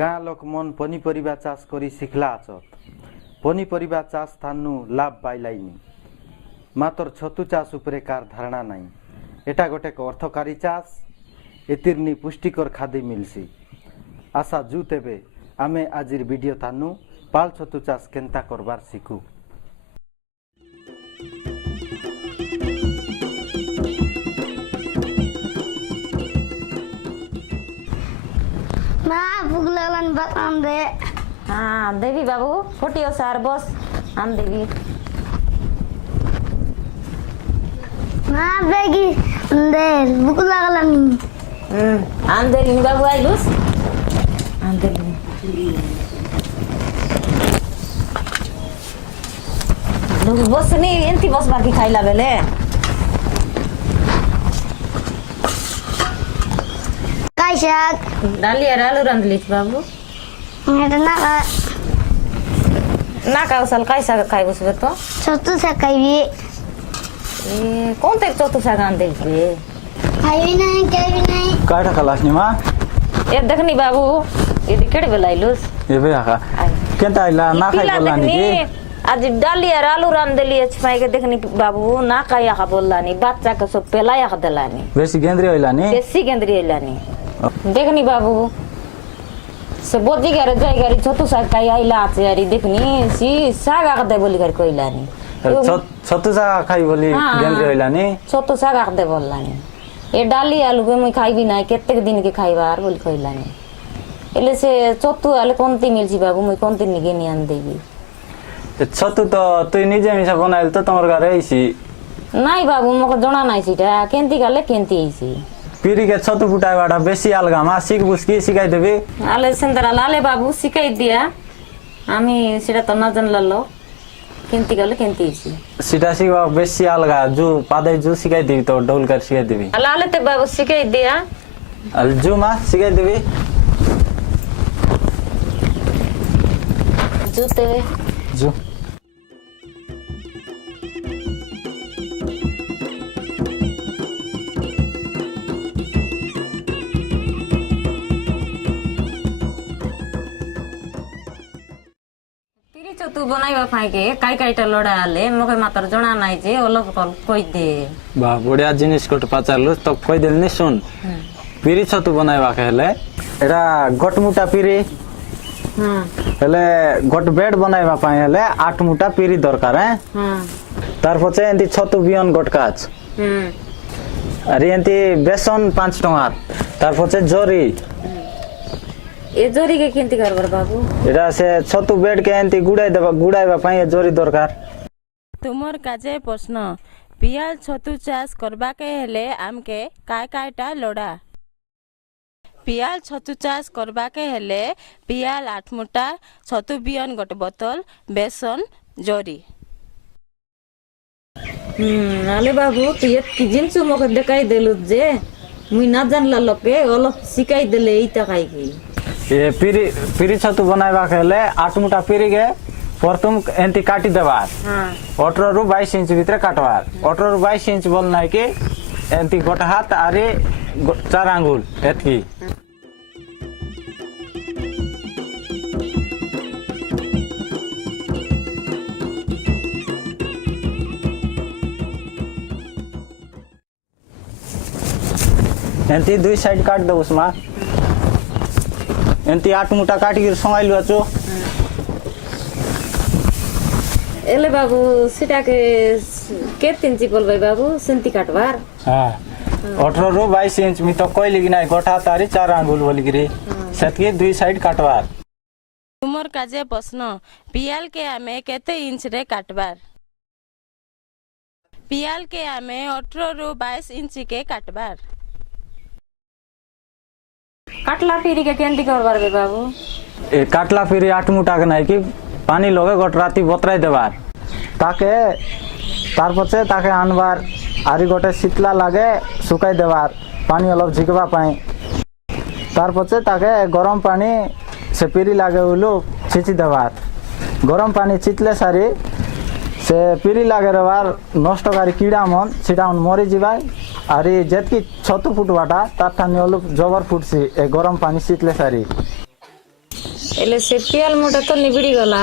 गाँ लोक मन पनीपरिया चाष करी शिखला आछत। पनीपरिया चाष थानु लाभ पाइलाइनी, मातर छतु चाष उपरे कार धारणा नाई। एटा गोटे अर्थकारी चाष, एतिरनी पुष्टिकर खाद्य मिलसी। आशा जु तेबे आमे आजिर वीडियो थानु पाल छतु चाष केनता करबार शिखु। बुगलालन आम दे। हाँ देवी बाबू फोटियो सार बस आम देवी माँ बेगी दे बुगलालन आम देवी बाबू आइलुस आम देवी बस नहीं एंती बस बाकी खाइला बेले काय शाक डालिया आलू रांधलीस बाबू ना का उसल काय शाक खाइ बसबे तो छतु शाक खाइबी ए कोन ते चतु शाक आन देबे खाइबी नहीं काटा खलास नि मा ए देखनी बाबू ये केड़े बेलाइलुस एबे आका केनता आइला ना खाइ बोला नि के आज डालिया आलू रांधली छपाई के देखनी बाबू ना खाया का बोललानी बच्चा के सब पेलाया का देलानी बेसी गेंद्री होइला नि बेसी गेंद्री होइलानी देखनी बाबू से बोजी गरे जाई गरी छतु साग खाई आइला आछे यारी देखनी सी साग आक दे बोली गरी कइलानी छतु साग खाइ बोली गेंद्री होइला नि छतु साग आक दे बोललानी ए डाली आलू के मैं खाइबी ना केतेक दिन के खाइबार बोली कइलानी एले से छतु आले कोनती मिलसी बाबू मैं कोनती निगे नि आन देबी छतु तो तुई निजे मिसा बनाइल तो तमर घरे आइसी नाई बाबू मको जणा नाई सिटा केंती गाले केंती आइसी पीरी के छतु फुटाइबाटा बेसी आलगा मा सिक बुसकी सिकाइ देबी आले सेंतरा लाले बाबू सिकाइ दिया आमी सेटा तो न जानलालो केंती गाले केंती आइसी सिटा सिका बेसी आलगा जु पादै जु सिकाइ देबी तो डौल कर सिकाइ देबी लाले ते बाबू सिकाइ दिया अल जु मा सिकाइ देबी जुते जु तू बनाइबा फाइके काई काईटा लडा आले मके मातर जणा नाइ जे अलग कल कइ दे बा बढिया जिनिस कोट पाचारलु तो कइ देल नि सुन पिरी छतु बनाइबा के हेले एटा गटमुटा पिरी हेले गट बेड बनाइबा पाए हेले 8 मुटा पिरी दरकार है तार पछे एंती छतु बियन गटकाच अरे एंती बेसन 5 टंगा तार पछे जोरी ए जोरी के केंती करबर बाबू एटा से छतु बेड के एंती गुडाइबा पाए जोरी दरकार तुमर काजे प्रश्न पियाल छतु चाष करबा के हेले आमके काय कायटा लोडा पियाल छतु चाष करबा के हेले पियाल 8 मुटा छतु बियन गट बोतल बेसन जोरी आले बाबू तू ये की जिंसु मके देखाइ देलु जे मुई ना जानला लोके अलग सिकाइ देले इता काई की ये पिरी छतु बनाइबा के हेले 8 मुटा पिरी के प्रथम एंती काटी देबार 18 रु 22 इंच भितर काटबार 18 रु 22 इंच बोलना है कि एंती गोट हाथ आरे 4 आंगुल एतकी एंती दुई साइड काट दो उसमा एंती 8 मुटा काटी के संगाइलु आचो एले बाबू सिटा के केत इंची बोलबै बाबू सेंती काटबार हां 18 रु 22 इंच मी तो कोइली गिनाइ गोठा तारी 4 आंगुल बोली गिरी सेतकी दुई साइड काटबार तुमर काजे प्रश्न पियाल के आमे केते इंच रे काटबार पियाल के आमे 18 रु 22 इंच के काटबार काटला पीरी के केंती करबार बे बाबू ए काटला फिर 8 मुटा के नाइ कि पानी लगे गोट राती बतराई देबार ताके तार पछे ताके आनबार आरी गोटे शीतला लागे सुकाई देबार पानी अलग झिकबा पाए तार पछे ताके गरम पानी से पिरी लागे उलु छिची देबार गरम पानी चितले सारी से पिरी लागे रबार नष्ट गारी कीड़ा मन सीटा मरी जीवा आरी जेतकी छतु फुटबाटा तार ठानी अलु जबर फुटसी ए गरम पानी शीतले सारी এলে সে পিয়াল মোটা তো নিবিড়ি গলা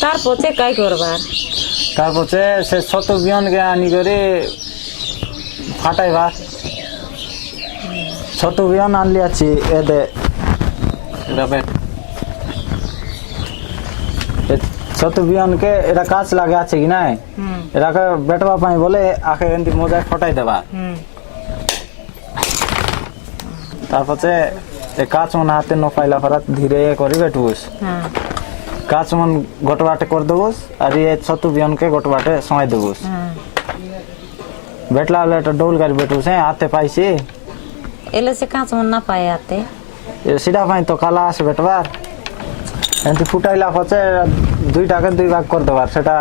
তার পচে কাই করবার তারপরে সে ছোট বিয়নকে আনি করে ফাটাইবার ছোট বিয়ন আনলি আছি এদে ছোট বিয়নকে এটা কাজ লাগে আছে কি নাই এটাকে বেটবা পাই বলে আখে এমনি মজায় ফটাই দেবা তারপরে কাজ মন হাতে ন পাইলা ফরাত ধীরে করে বেটবুস কাজ মন গোট বাটে করে দেবুস আর ये ছোট বিয়নকে গোট বাটে সময় দেবুস বেটলা হলে এটা ডৌল গাড়ি বেটবুস হাতে পাইছি এলে সে কাঁচ মন না পায় হাতে সিধা পাই তো কালা আছে বেটবার এমনি ফুটাইলা পচে দুইটাকে দুই ভাগ করে দেবার সেটা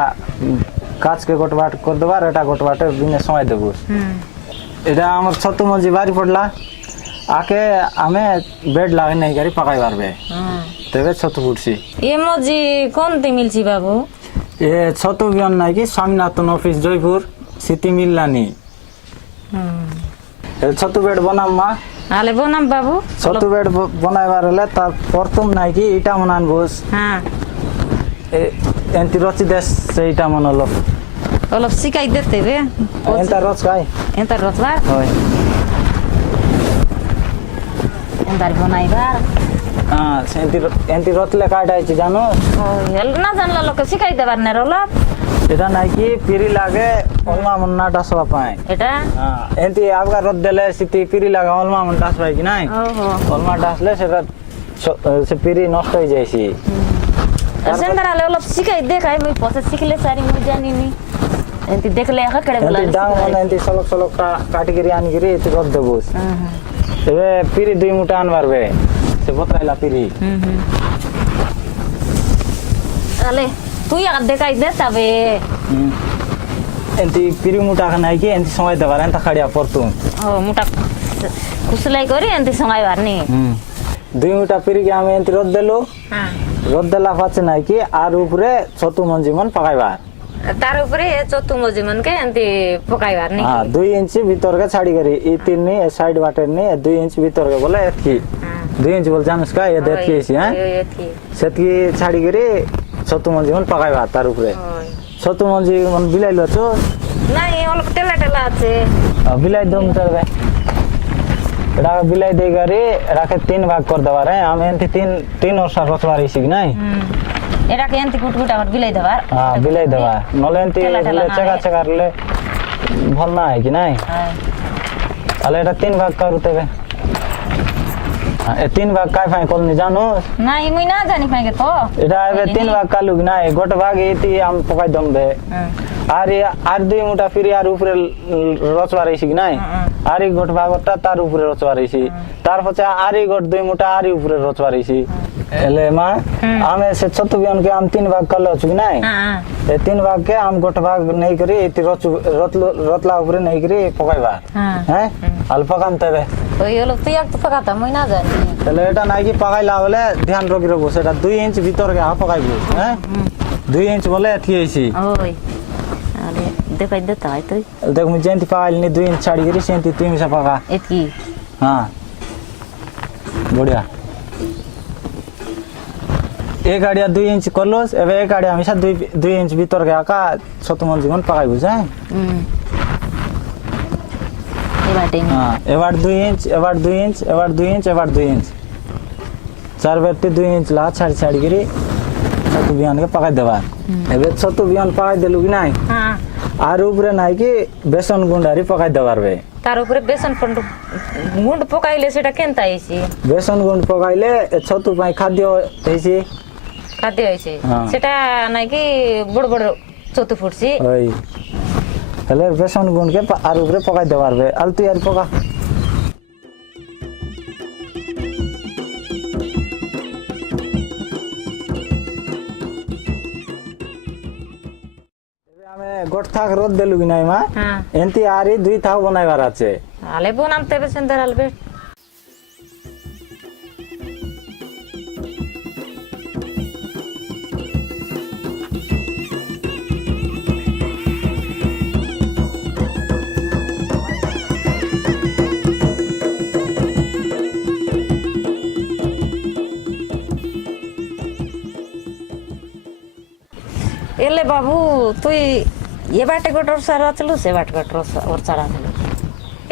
কাজকে গোট বাট করে দেবার এটা গোট বাটে দিনে সময় দেবুস এটা আমার ছোট মজি বাড়ি পড়লা আকে আমি বেড লাগে নাই গাড়ি পাকাই পারবে তবে ছোট ফুটছি এ মজি কোনতে মিলছি বাবু এ ছোট বিয়ন নাই কি স্বামীনাথন অফিস জয়পুর সিটি মিল্লানি ছোট বেড বনাম মা আলে বনাম বাবু ছোট বেড বনাইবার হলে তার প্রথম নাই কি ইটা মন আনবুস হ্যাঁ এন্তি রচি দেশ সেইটা মন হলো অলপ শিখাই দিতে বে এন্তা রচ খাই এন্তা রচবার হয় এন্তার বনাইবার হ্যাঁ এন্তি রচলে কাটা আইছি জানো হেল না জানলা লোক শিখাই দেবার না অলপ এটা নাই কি পিরি লাগে অলমা মন না ডাসবা পায় এটা হ্যাঁ এন্তি আবগা রদ দিলে সিটি পিরি লাগে অলমা মন ডাস পায় কি নাই ওহো অলমা ডাসলে সেটা সে পিরি নষ্ট হয়ে যায়ছি সেন্টার আলে অলপ শিখাই দেখাই মুই পছে শিখলে সারি মুই জানিনি এন্তি দেখলে একা কেড়ে বলা এন্তি ডাং মানে এন্তি সলক সলক কাটি গিরি আনি গিরি এতে রদ দেবুস এবে পিরি 2 মুঠা আনবারবে সে বতরাইলা পিরি আলে তুই আর দেখাই দে তবে এন্তি পিরি মুঠা নাই কি এন্তি সময় দেবার এন্তা খাড়িয়া পড়তুম ও মোটা কুসলাই করি এন্তি সঙ্গাইবার নি 2 মুঠা পিরিকে আমি এন্তি রদ দেলু হ্যাঁ রদ দেলা পাচ্ছে নাই কি আর উপরে ছোট মঞ্জি মন পাকাইবার তার উপরে চতু মজি মনকে এন্তি পকাইবার নি হ্যাঁ 2 ইঞ্চি ভিতরকে ছাড়ি করি ই তিন নি সাইড বাটের নি 2 ইঞ্চি ভিতরকে বলে এতকি 2 ইঞ্চি বল জানিস কা এ দেখি এসি হ্যাঁ সেতকি ছাড়ি করি ছোট মঞ্জি মন পাকাইবার তার উপরে ছোট মঞ্জি মন বিলাইলো তো নাই অল্প টেলা টেলা আছে বিলাই দম তবে এটা বিলাই দেই গারি রাখে 3 ভাগ করে দেবার হ্যাঁ আমি এন্তি 3 ওর সাথে রচবার ইসি কি নাই এটাকে এন্তি কুটকুট আবার বিলাই দেবার হ্যাঁ বিলাই দেবা নলে এন্তি চেকা চেকারলে ভাল না হয় কি নাই তাহলে এটা 3 ভাগ করু তবে এ 3 ভাগ কাই ফাই করনি জানো নাই মুই না জানি পাইগে তো এটা এবে 3 ভাগ কালু কি নাই গোট ভাগ এতি আম পকাই দমবে আর 2 মুঠা ফিরি আর উপরে রচবার ইসি কি নাই আর এই গোট ভাগটা তার উপরে রচবার ইসি তারপরে আর এই গোট 2 মুঠা আর উপরে রচবার ইসি এলে মা আমি সে ছোট বিয়নকে আম 3 ভাগ করলে হচ্ছে কি নাই এ 3 ভাগ के आम गोट भाग नहीं करी इति रतला ऊपर नहीं करी पकाइबा हैं अल्प काम तबे ওই হলো তুই এক তো পকাতা মুই না জানি তাহলে এটা নাই কি পাকাইলা বলে ধ্যান রাখি রাখবো সেটা 2 ইঞ্চি ভিতর কে পকাইবো হ্যাঁ 2 ইঞ্চি বলে এতি হইছি ওই আরে দেখাই দে তাই তুই দেখ মুই যেন্তি পাকাইলি 2 ইঞ্চি ছাড়ি করি সেন্তি 3 মিশা পাকা এতকি हां बढ़िया एक गाड़िया 2 इंच करलोस एबे एक गाड़िया हमेशा 2 इंच भीतर के आका छोट मन जीवन पकाई बुझे এই বাটে हां एबार 2 इंच एबार 2 इंच एबार 2 इंच एबार 2 इंच चार बेटे 2 इंच ला छाड़ छाड़ गिरी छोट बियान के पकाई देबा एबे छोट बियान पकाई देलु कि नाही हां আর উপরে নাই কি বেসন গুন্ডারি পকাই দেবারবে তার উপরে বেসন গুন্ড পকাইলে সেটা কেনতা আইছি বেসন গুন্ড পকাইলে ছতু পাই খাদ্য হইছি খাদ্য হইছে সেটা নাকি বড় বড় চতু ফুটছি ওই তাহলে বেসন গুন্ডকে আর উপরে পকাই দেবারবে আল তুই আর পকা গোট থাক রোদ দেলু কি নাই মা এন্তি আরি 2 থাক বনাইবার আছে আলে বনাম তবে সেন্টার আলবে বাবু তুই এ বাটে গোট ওরসা রচলু সে বাটে গোট ওরসা রাখলু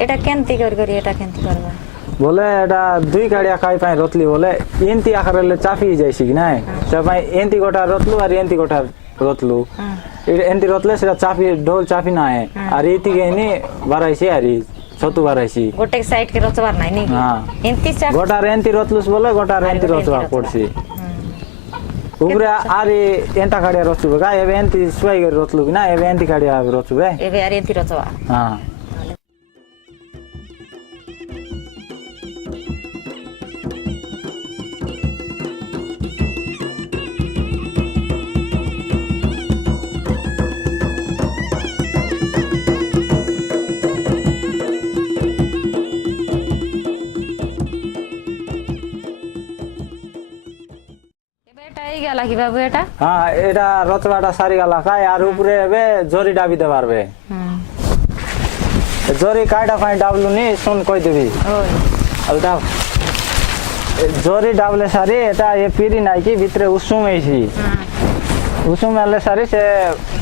এটা কেনতি করি এটা কেনতি করবা बोले एटा दुई गाड़िया काई पाई रोतली बोले एंती आखरले चाफी जाइसी कि नाय से पाई एंती गोटा रोतलु और एंती गोटा रोतलु एंती रोतले सेटा चाफी ढोल चाफी ना है और इति गेनी बाराइसी आरी छतु बाराइसी गोटे साइड के रचबार नाही नी हां एंती चाप गोटा रेंती रोतलुस बोले गोटा रेंती रोतवा पड़सी उगरे आरी एंता गाड़िया रोतलु का एबे एंती सुई गरी रोतलु कि ना एबे एंती गाड़िया रोतलु बे एबे आरी एंती रचवा हां গেলা কি বাবু এটা হ্যাঁ এটা রচবাটা সারি গেলা কাই আর উপরে এবে জরি ডাবি দে পারবে জরি কাইটা ফাই ডাবলু নি শুন কই দিবি ওই আলটা জরি ডাবলে সারি এটা এ পিরি নাই কি ভিতরে উসুম এইছি উসুম এলে সারি সে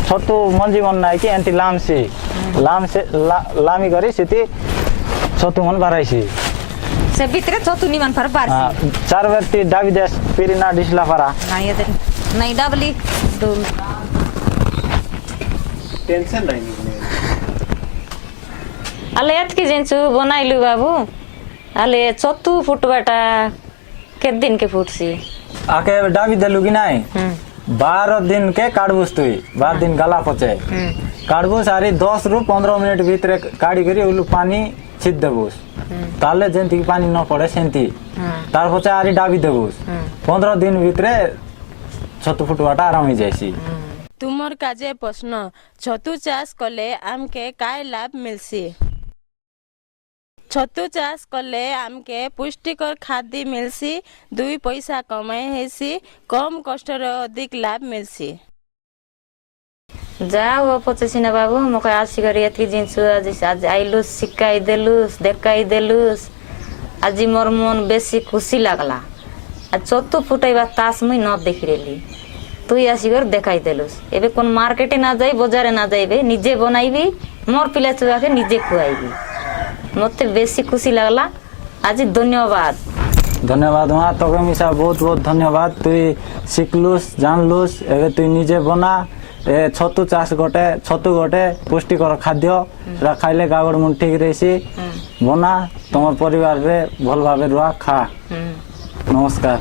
ছতু মঞ্জি মন নাই কি এন্টি লামসি লামসে লামি করি সেটি ছতু মন বাড়াইছি সে ভিতরে ছতু নিমান ফার বারছি চার ব্যক্তি ডাবি দেশ পিরি না ডিসলা পারা নাই এদের নাই ডাবলি দুল টেনশন নাই আলে এতকি জিনিস বনাইলু বাবু আলে ছতু ফুটবাটা কেত দিন কে ফুটছি आके डाबी देलु कि नाई 12 दिन के काटबुस तुई 12 दिन गला पचे काटबुस सारी 10 रु 15 मिनट भीतर काटी करी उलु पानी छिद देबुस ताले जेंति पानी न पड़े सेंति तार पचे आरी डाबी देबुस 15 दिन भीतर छतु फुटवाटा आराम हो जायसी तुमर काजे प्रश्न छतु चाष कले आमके काय लाभ मिलसी छतु चाष कले आमके पुष्टिकर खाद्य मिलसी 2 पैसा कमाई हेसी कम कष्ट अधिक लाभ मिलसी जाओ पचेसिना बाबू मके आसी गरी एतकी जिनिस आज आइलुस सिकाई देलुस देखाई देलुस आज मोर मन बेसी खुशी लागला आज छतु फुटाइबा तास मुई न देखि रेली তুই আসিগর দেখাই দেলুস এবে কোন মার্কেটে না যাই বাজারে না যাইবে নিজে বনাইবি মোর পিলা চুয়াকে নিজে খুয়াইবি মতে বেশি খুশি লাগলা আজি ধন্যবাদ धन्यवाद वहाँ तक मिसा बहुत बहुत धन्यवाद तुई शिखलुस जानलुस एबे तुई निजे बना ए छतु चाष गोटे छतु गोटे पुष्टिकर खाद्य रा खाइले गागड़ मुन ठीक रहिसी बना तमर परिवार रे भल भाबे रुआ खा नमस्कार।